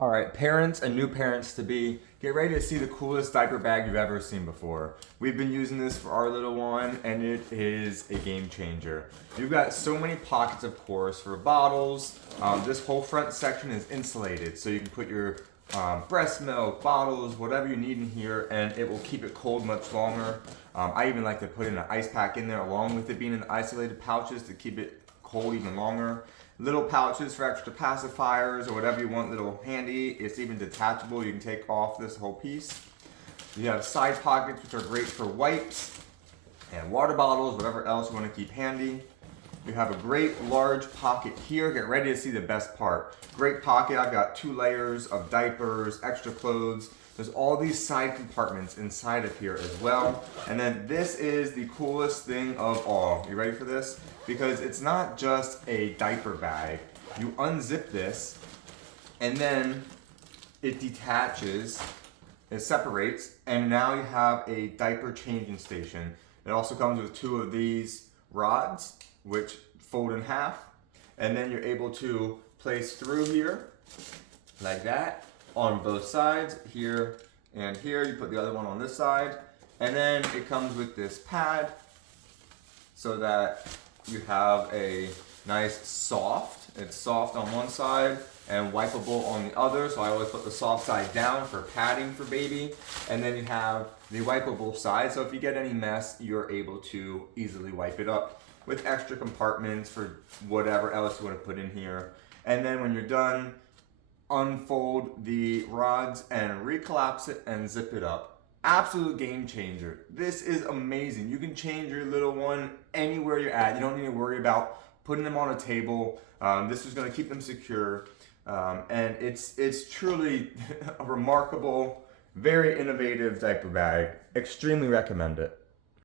All right, parents and new parents to be, get ready to see the coolest diaper bag you've ever seen before. We've been using this for our little one, and it is a game changer. You've got so many pockets, of course, for bottles. This whole front section is insulated, so you can put your breast milk, bottles, whatever you need in here, and it will keep it cold much longer. I even like to put in an ice pack in there along with it being in isolated pouches to keep it cold even longer. Little pouches for extra pacifiers or whatever you want, little handy. It's even detachable. You can take off this whole piece. You have side pockets, which are great for wipes and water bottles, whatever else you want to keep handy. You have a great large pocket here. Get ready to see the best part. Great pocket. I've got 2 layers of diapers, extra clothes. There's all these side compartments inside of here as well. And then this is the coolest thing of all. You ready for this? Because it's not just a diaper bag. You unzip this and then it detaches, it separates, and now you have a diaper changing station. It also comes with 2 of these rods which fold in half, and then you're able to place through here like that on both sides, here and here. You put the other one on this side, and then it comes with this pad so that you have a nice soft, it's soft on one side and wipeable on the other, so I always put the soft side down for padding for baby, and then you have the wipeable side, so if you get any mess, you're able to easily wipe it up with extra compartments for whatever else you want to put in here. And then when you're done, unfold the rods and recollapse it and zip it up. Absolute game changer. This is amazing. You can change your little one anywhere you're at. You don't need to worry about putting them on a table. This is going to keep them secure. And it's truly a remarkable, very innovative diaper bag. Extremely recommend it.